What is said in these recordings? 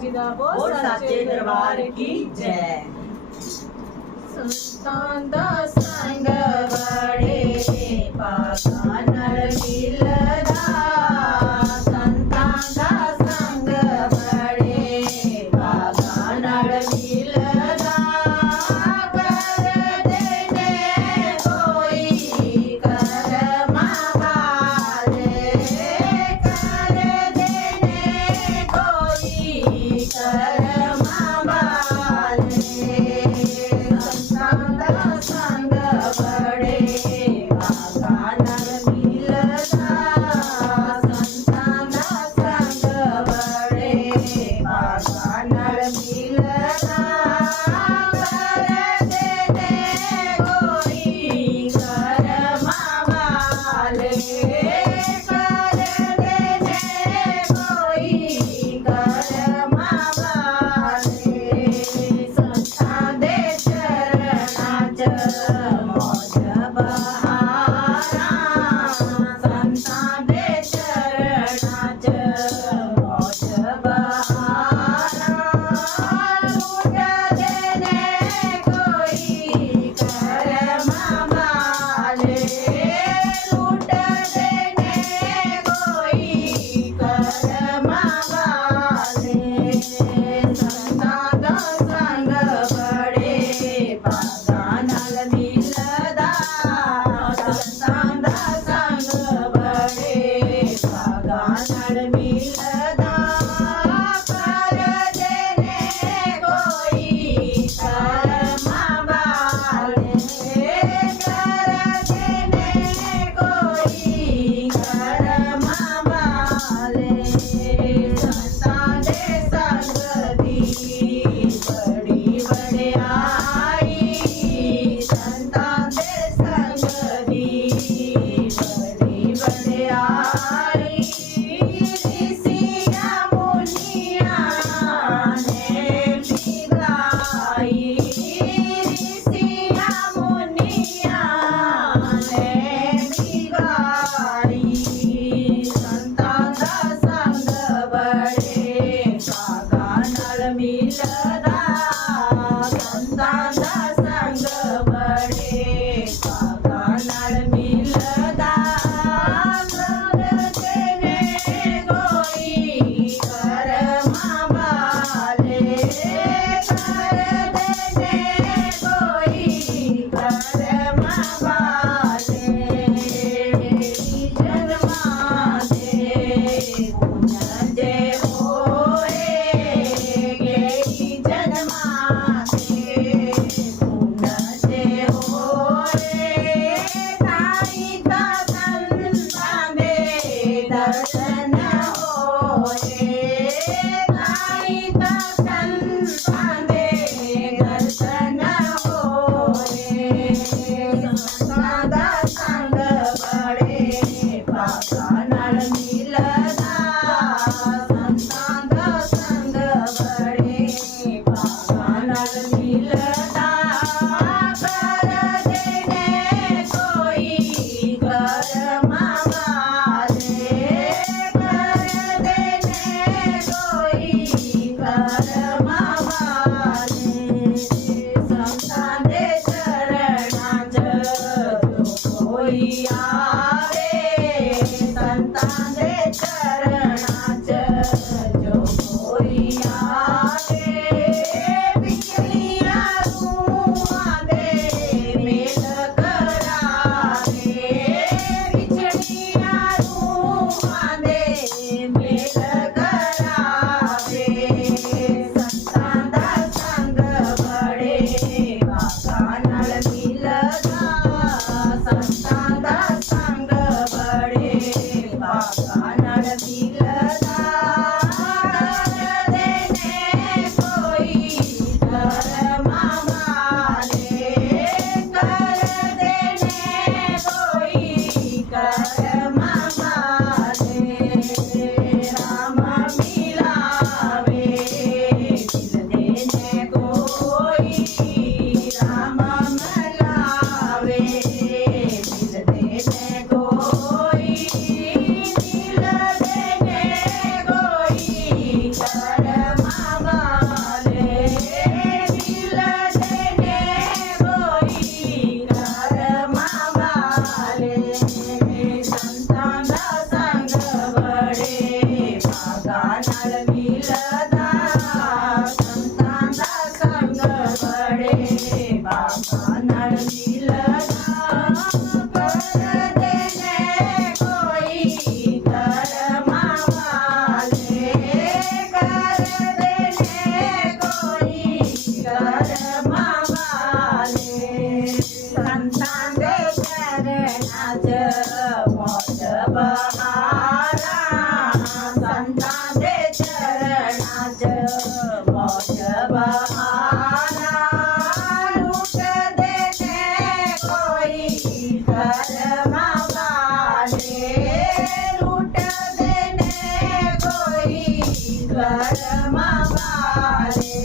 जी दा बोल साचे दरबार की जय। संतां दा संग बड़े पागा नाल मिलदा, संतां दा संग बड़े पागा नाल मिलदा, कर देने कोई करमां वाले, कर देने कोई करमां वाले। संतां दा संग बड़े पागा नाल मिलदा, संतां दा संग बड़े पागा नाल मिलदा, कर देने कोई करमां वाले, कर देने कोई करमां वाले। संतां दे चरणां च मौज बहारा, संतां दे चरणां च मौज बहारा, लूट देने कोई करमां वाले, लूट देने कोई करमां वाले। संतां दा संग बड़े पागा नाल मिलदा, संतां दा संग बड़े पागा नाल मिलदा, कर देने कोई करमां वाले, कर देने कोई करमां वाले। संतां दे संग दी बड़ी वड्याई, संतां दे संग दी बड़ी वड्याई, ऋषियां मुनियां ने भी गाई, ऋषियां मुनियां ने भी गाई। संतां दा संग बड़े पागा नाल मिलदा, संतां दा संग बड़े पागा नाल मिलदा, कर देने कोई करमां वाले, कर देने कोई करमां वाले। जन्मां दे पुण्य जे होए, गेई जन्मां दे पुण्य जे होए, ताई दा संतां दे दर्शन होए, ताई दा संतां दे दर्शन होए। संतां दा संग बड़े पागा नाल मिलदा, संतां दा संग बड़े पागा नाल मिलदा, कर देने कोई करमां वाले, कर देने कोई करमां वाले। संतां दे चरणां च जो कोई आवे, संतां दे चरणां च जो कोई आवे, पिछलियां रूहां दे मेल करावे, पिछलियां रूहां दे मेल करावे। संतां दा संग बड़े पागा नाल मिलदा, संतां दा संग बड़े पागा नाल मिलदा, कर देने मिलदा संतां दा संग बड़े बाबा नाल मिलदा कर देने कोई कर्मा वाले कर देने कोई कर्मा वाले संतां दे चरणां च मौज बहारा संतां दे चरणां च मौज बहारा लूट देने कोई कर्मा वाले लूट देने कोई कर्मा वाले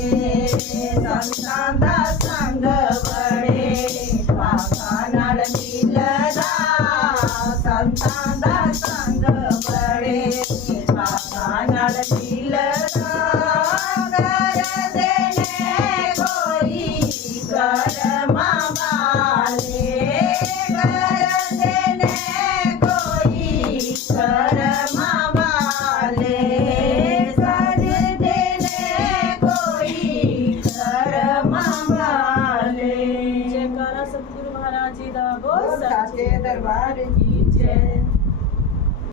संतां दा संग बड़े बाबा नाल मिलदा संतां दा संग बड़े बाबा नाल मिलदा कर देने कोई कर्मा वाले कर देने कोई कर्मा वाले कर देने कोई कर्मा वाले। जयकारा सतगुरु महाराज जी दा बोल साचे दरबार की जय।